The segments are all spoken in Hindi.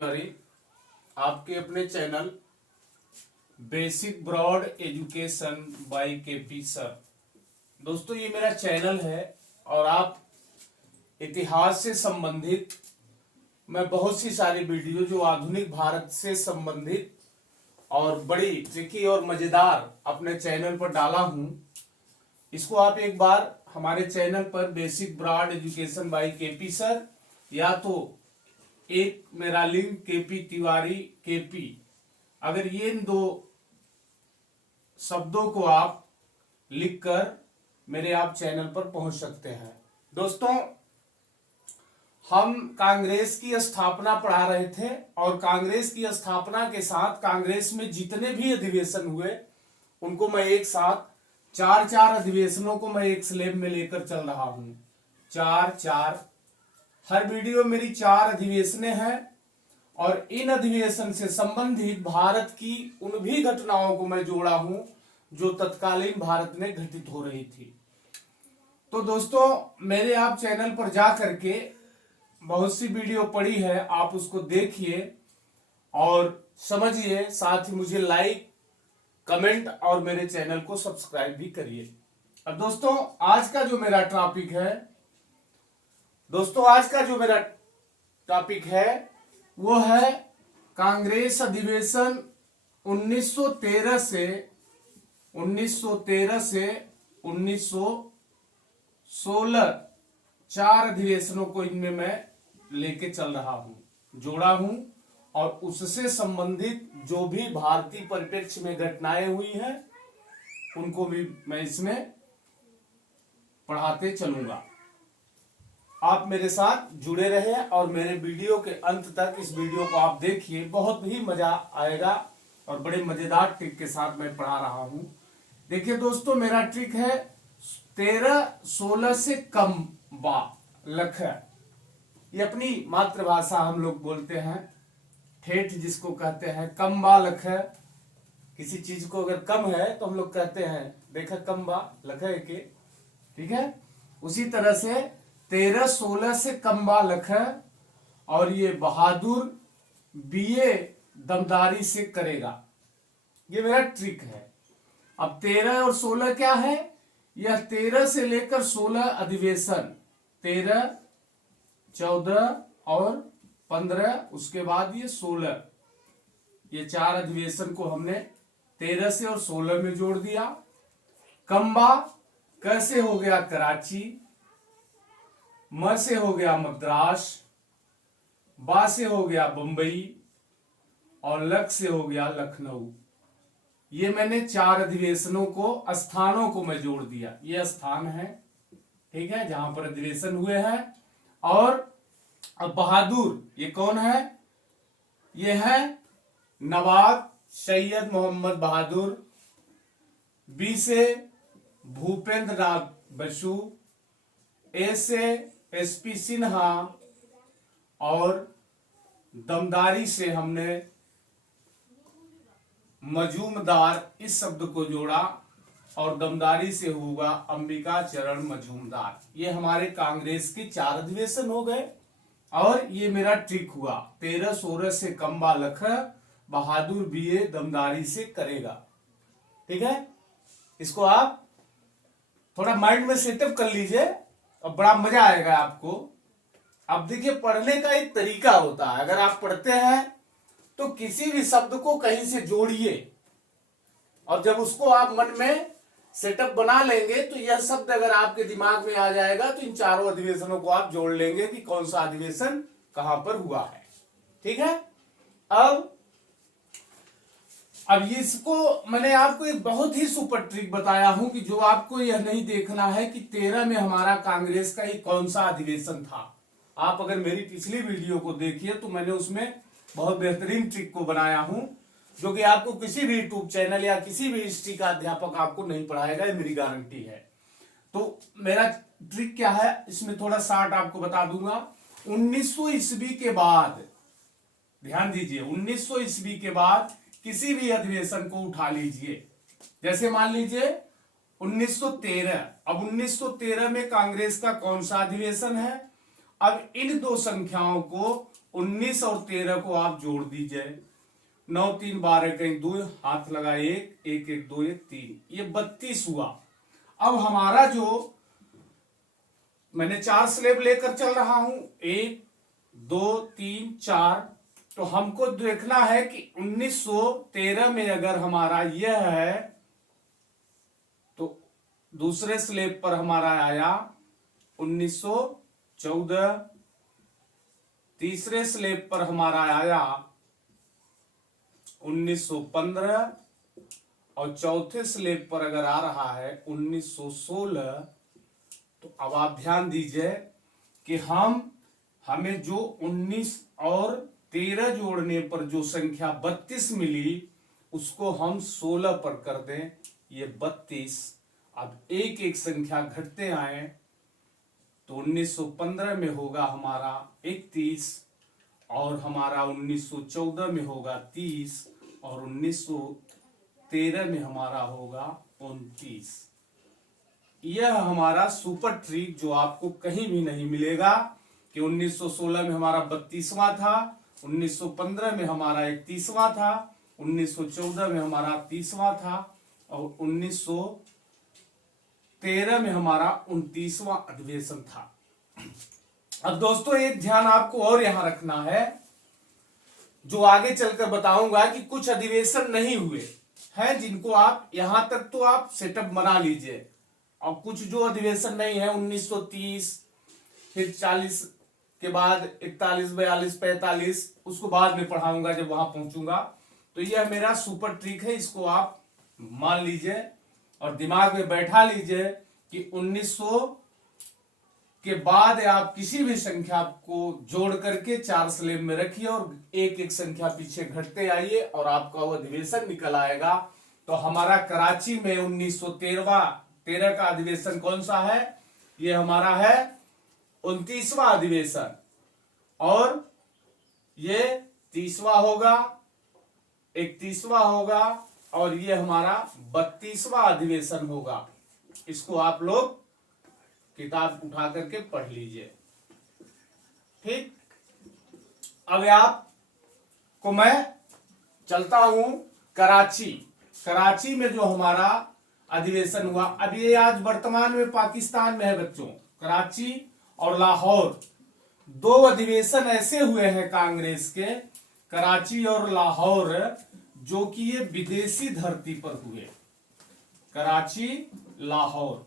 करें आपके अपने channel basic broad education by KP sir. दोस्तों ये मेरा चैनल है और आप इतिहास से संबंधित मैं बहुत सी सारी वीडियो जो आधुनिक भारत से संबंधित और बड़ी ट्रिकी और मजेदार अपने चैनल पर डाला हूं। इसको आप एक बार हमारे चैनल पर basic broad education by KP sir या तो एक मेरा लिंक केपी तिवारी केपी, अगर ये इन दो शब्दों को आप लिखकर मेरे आप चैनल पर पहुंच सकते हैं। दोस्तों हम कांग्रेस की स्थापना पढ़ा रहे थे और कांग्रेस की स्थापना के साथ कांग्रेस में जितने भी अधिवेशन हुए उनको मैं एक साथ चार अधिवेशनों को मैं एक स्लेब में लेकर चल रहा हूं। चार हर वीडियो मेरी 4 अधिवेशनें हैं और इन अधिवेशन से संबंधित भारत की उन भी घटनाओं को मैं जोड़ा हूं जो तत्कालीन भारत में घटित हो रही थी। तो दोस्तों मेरे आप चैनल पर जा करके बहुत सी वीडियो पड़ी है, आप उसको देखिए और समझिए, साथ ही मुझे लाइक कमेंट और मेरे चैनल को सब्सक्राइब भी करिए। अब दोस्तों आज का जो मेरा टॉपिक है वो है कांग्रेस अधिवेशन 1913 से 1916 4 अधिवेशनों को इनमें मैं लेके चल रहा हूं, जोड़ा हूं और उससे संबंधित जो भी भारतीय परिप्रेक्ष्य में घटनाएं हुई हैं उनको भी मैं इसमें पढ़ाते चलूंगा। आप मेरे साथ जुड़े रहे और मेरे वीडियो के अंत तक इस वीडियो को आप देखिए, बहुत ही मजा आएगा और बड़े मजेदार ट्रिक के साथ मैं पढ़ा रहा हूं। देखिए दोस्तों मेरा ट्रिक है 13-16 से कम बा लख। ये अपनी मातृभाषा हम लोग बोलते हैं, ठेठ जिसको कहते हैं कम बा लख। किसी चीज को अगर कम है तो हम लोग कहते हैं देखा कम बा लख के, ठीक है। उसी तरह से 13-16 से कम बा लख और ये बहादुर बीए दमदारी से करेगा। ये मेरा ट्रिक है। अब 13 और 16 क्या है? यह 13 से लेकर 16 अधिवेशन, 13, 14 और 15, उसके बाद ये 16, ये 4 अधिवेशन को हमने 13 से और 16 में जोड़ दिया। कम्बा कैसे हो गया कराची, म से हो गया मद्रास, बा से हो गया बंबई और लख से हो गया लखनऊ। ये मैंने 4 अधिवेशनों को, स्थानों को मैं जोड़ दिया। ये स्थान है, ठीक है, जहां पर अधिवेशन हुए हैं। और अब बहादुर ये कौन है? ये है नवाब सैयद मोहम्मद बहादुर। बी से भूपेंद्र नाथ बसु, ए से एसपी सिन्हा और दमदारी से हमने मजूमदार इस शब्द को जोड़ा और दमदारी से होगा अंबिका चरण मजूमदार। ये हमारे कांग्रेस के 4 अधिवेशन हो गए और ये मेरा ट्रिक हुआ 13-16 से कम्बा लख, बहादुर बीए दमदारी से करेगा, ठीक है। इसको आप थोड़ा माइंड में सेटअप कर लीजिए और बड़ा मजा आएगा आपको। अब देखिए पढ़ने का एक तरीका होता है, अगर आप पढ़ते हैं तो किसी भी शब्द को कहीं से जोड़िए और जब उसको आप मन में सेटअप बना लेंगे तो यह शब्द अगर आपके दिमाग में आ जाएगा तो इन 4 अधिवेशनों को आप जोड़ लेंगे कि कौन सा अधिवेशन कहां पर हुआ है, ठीक है। अब इसको मैंने आपको एक बहुत ही सुपर ट्रिक बताया हूं कि जो आपको यह नहीं देखना है कि 13 में हमारा कांग्रेस का ही कौन सा अधिवेशन था। आप अगर मेरी पिछली वीडियो को देखिए तो मैंने उसमें बहुत बेहतरीन ट्रिक को बनाया हूं जो कि आपको किसी भी यूट्यूब चैनल या किसी भी हिस्ट्री का अध्यापक आपको नहीं पढ़ाएगा, ये मेरी गारंटी है। तो मेरा ट्रिक क्या है इसमें थोड़ा शार्ट आपको बता दूंगा। 1900 ईस्वी के बाद, ध्यान दीजिए, 1900 ईस्वी के बाद किसी भी अधिवेशन को उठा लीजिए। जैसे मान लीजिए 1913, अब 1913 में कांग्रेस का कौन सा अधिवेशन है? अब इन दो संख्याओं को 19 और 13 को आप जोड़ दीजिए। 9 3 12 कहीं 2 हाथ लगा 1 1 1 2 1 3, ये 32 हुआ। अब हमारा जो मैंने 4 स्लेब लेकर चल रहा हूं, 1 2 3 4, तो हमको देखना है कि 1913 में अगर हमारा यह है तो दूसरे स्लेब पर हमारा आया 1914, तीसरे स्लेब पर हमारा आया 1915 और चौथे स्लेब पर अगर आ रहा है 1916। तो अब आप ध्यान दीजिए कि हमें जो 19 और 13 जोड़ने पर जो संख्या 32 मिली उसको हम 16 पर कर दें, ये 32। अब एक एक संख्या घटते आए तो 1915 में होगा हमारा 31 और हमारा 1914 में होगा 30 और 1913 में हमारा होगा 29। यह हमारा सुपर ट्रिक जो आपको कहीं भी नहीं मिलेगा कि 1916 में हमारा 32वां था, 1915 में हमारा 31वां था, 1914 में हमारा 30वां था और 1913 में हमारा 29वां अधिवेशन था। अब दोस्तों एक ध्यान आपको और यहां रखना है, जो आगे चलकर बताऊंगा कि कुछ अधिवेशन नहीं हुए हैं जिनको आप यहां तक तो आप सेटअप बना लीजिए, और कुछ जो अधिवेशन नहीं है 1930, फिर 40 के बाद 41 42 45, उसको बाद में पढ़ाऊंगा जब वहां पहुंचूंगा। तो यह मेरा सुपर ट्रिक है, इसको आप मान लीजिए और दिमाग में बैठा लीजिए कि 1900 के बाद आप किसी भी संख्या को जोड़ करके 4 स्लेब में रखिए और एक एक संख्या पीछे घटते आइए और आपका वो अधिवेशन निकल आएगा। तो हमारा कराची में 1913 का अधिवेशन कौन सा है? ये हमारा है 29वां अधिवेशन, और ये 30वां होगा, 31वां होगा और ये हमारा 32वां अधिवेशन होगा। इसको आप लोग किताब उठा करके पढ़ लीजिए, ठीक। अब आपको मैं चलता हूं कराची में जो हमारा अधिवेशन हुआ। अब ये आज वर्तमान में पाकिस्तान में है बच्चों। कराची और लाहौर दो अधिवेशन ऐसे हुए हैं कांग्रेस के, कराची और लाहौर, जो कि ये विदेशी धरती पर हुए। कराची लाहौर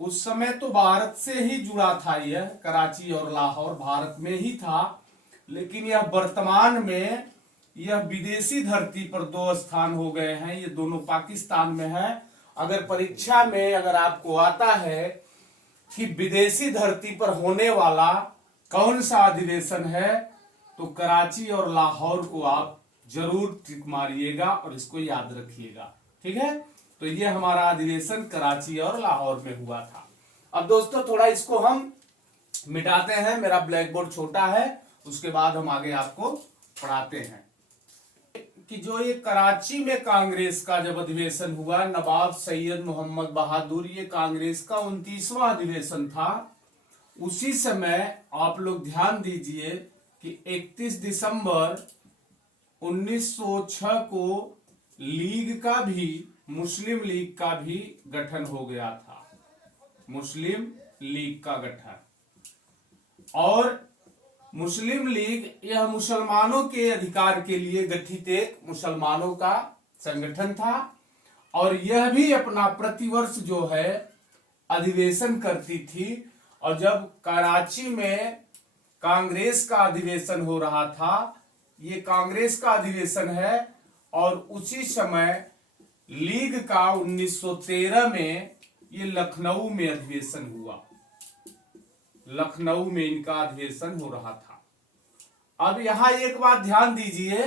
उस समय तो भारत से ही जुड़ा था, यह कराची और लाहौर भारत में ही था, लेकिन यह वर्तमान में यह विदेशी धरती पर दो स्थान हो गए हैं। ये दोनों पाकिस्तान में है। अगर परीक्षा में अगर आपको आता है कि विदेशी धरती पर होने वाला कौन सा अधिवेशन है, तो कराची और लाहौर को आप जरूर टिक मारिएगा और इसको याद रखिएगा, ठीक है। तो ये हमारा अधिवेशन कराची और लाहौर में हुआ था। अब दोस्तों थोड़ा इसको हम मिटाते हैं, मेरा ब्लैक बोर्ड छोटा है, उसके बाद हम आगे आपको पढ़ाते हैं कि जो ये कराची में कांग्रेस का जब अधिवेशन हुआ, नवाब सैयद मोहम्मद बहादुर, ये कांग्रेस का 29वां अधिवेशन था। उसी समय आप लोग ध्यान दीजिए कि 31 दिसंबर 1906 को लीग का भी, मुस्लिम लीग का भी गठन हो गया था। मुस्लिम लीग का गठन, और मुस्लिम लीग यह मुसलमानों के अधिकार के लिए गठित एक मुसलमानों का संगठन था, और यह भी अपना प्रतिवर्ष जो है अधिवेशन करती थी। और जब कराची में कांग्रेस का अधिवेशन हो रहा था, ये कांग्रेस का अधिवेशन है, और उसी समय लीग का 1913 में ये लखनऊ में अधिवेशन हुआ। लखनऊ में इनका अधिवेशन हो रहा था। अब यहां एक बात ध्यान दीजिए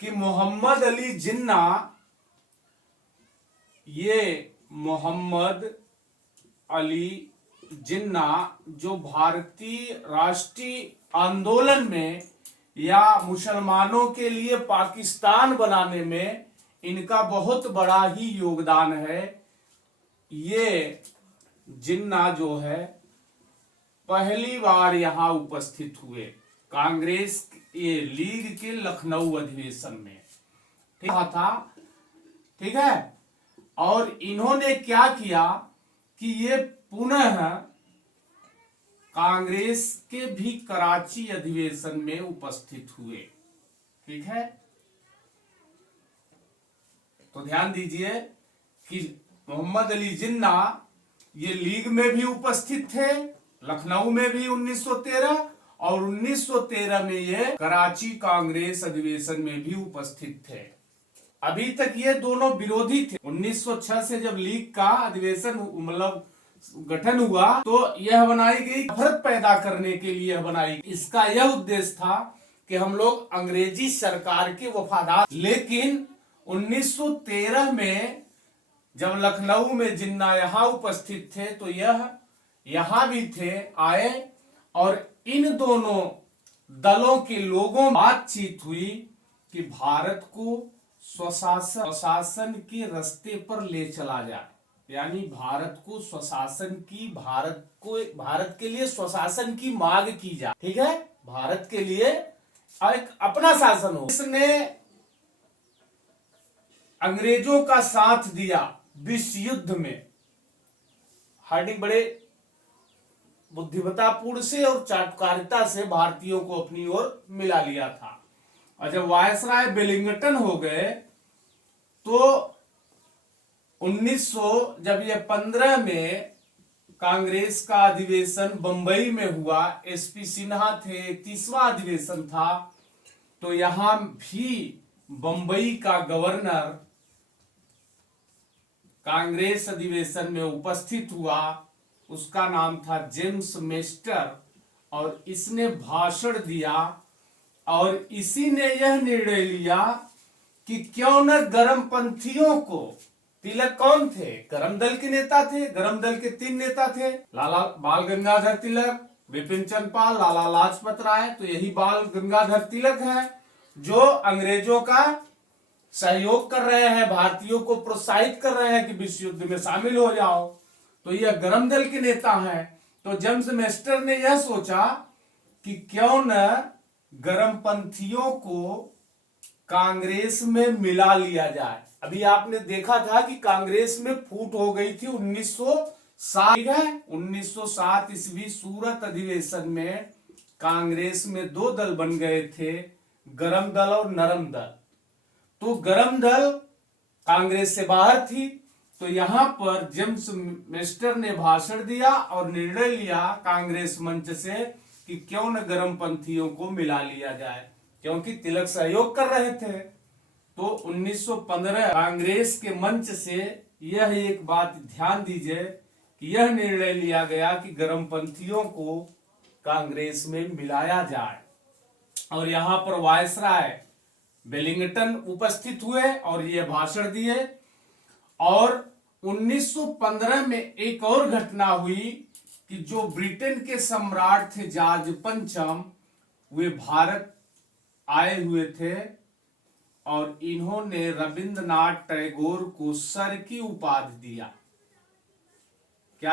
कि मोहम्मद अली जिन्ना, ये मोहम्मद अली जिन्ना जो भारतीय राष्ट्रीय आंदोलन में या मुसलमानों के लिए पाकिस्तान बनाने में इनका बहुत बड़ा ही योगदान है। ये जिन्ना जो है पहली बार यहां उपस्थित हुए कांग्रेस ये लीग के लखनऊ अधिवेशन में ठीक था, ठीक है। और इन्होंने क्या किया कि ये पुनः कांग्रेस के भी कराची अधिवेशन में उपस्थित हुए, ठीक है। तो ध्यान दीजिए कि मोहम्मद अली जिन्ना ये लीग में भी उपस्थित थे, लखनऊ में भी 1913, और 1913 में ये कराची कांग्रेस अधिवेशन में भी उपस्थित थे। अभी तक ये दोनों विरोधी थे। 1906 से जब लीग का अधिवेशन मतलब गठन हुआ तो यह बनाई गई, नफरत पैदा करने के लिए बनाई गई। इसका यह उद्देश्य था कि हम लोग अंग्रेजी सरकार के वफादार। लेकिन 1913 में जब लखनऊ में जिन्ना यहाँ उपस्थित थे तो यह यहाँ भी थे, आए, और इन दोनों दलों के लोगों में बातचीत हुई कि भारत को स्वशासन के रास्ते पर ले चला जाए, यानी भारत को स्वशासन की, भारत के लिए स्वशासन की मांग की जाए, ठीक है। भारत के लिए एक अपना शासन हो। इसने अंग्रेजों का साथ दिया विश्व युद्ध में। हार्डिंग बड़े बुद्धिमत्तापूर्ण से और चाटुकारिता से भारतीयों को अपनी ओर मिला लिया था। और जब वायसराय वेलिंगटन हो गए तो 1915 में कांग्रेस का अधिवेशन बंबई में हुआ। एसपी सिन्हा थे, 30वां अधिवेशन था। तो यहां भी बंबई का गवर्नर कांग्रेस अधिवेशन में उपस्थित हुआ। उसका नाम था जेम्स मेस्टर, और इसने भाषण दिया और इसी ने यह निर्णय लिया कि क्यों न गरमपंथियों को, तिलक कौन थे? गरम दल के नेता थे। गरम दल के 3 नेता थे, लाला बाल गंगाधर तिलक, विपिन चंद्र पाल, लाला लाजपत राय। तो यही बाल गंगाधर तिलक है जो अंग्रेजों का सहयोग कर रहे हैं, भारतीयों को प्रोत्साहित कर रहे हैं कि विश्व युद्ध में शामिल हो जाओ। तो यह गरम दल के नेता हैं। तो जेम्स मेस्टर ने यह सोचा कि क्यों न गरमपंथियों को कांग्रेस में मिला लिया जाए। अभी आपने देखा था कि कांग्रेस में फूट हो गई थी 1907, ठीक है। 1907 ईस्वी सूरत अधिवेशन में कांग्रेस में 2 दल बन गए थे, गरम दल और नरम दल। तो गरम दल कांग्रेस से बाहर थी। तो यहां पर जेम्स मेस्टर ने भाषण दिया और निर्णय लिया कांग्रेस मंच से कि क्यों न गरमपंथियों को मिला लिया जाए, क्योंकि तिलक सहयोग कर रहे थे। तो 1915 कांग्रेस के मंच से यह एक बात ध्यान दीजिए कि यह निर्णय लिया गया कि गरमपंथियों को कांग्रेस में मिलाया जाए। और यहां पर वायसराय वेलिंगटन उपस्थित हुए और ये भाषण दिए। और 1915 में एक और घटना हुई कि जो ब्रिटेन के सम्राट थे जॉर्ज पंचम, वे भारत आए हुए थे और इन्होंने रविंद्रनाथ टैगोर को सर की उपाधि दिया।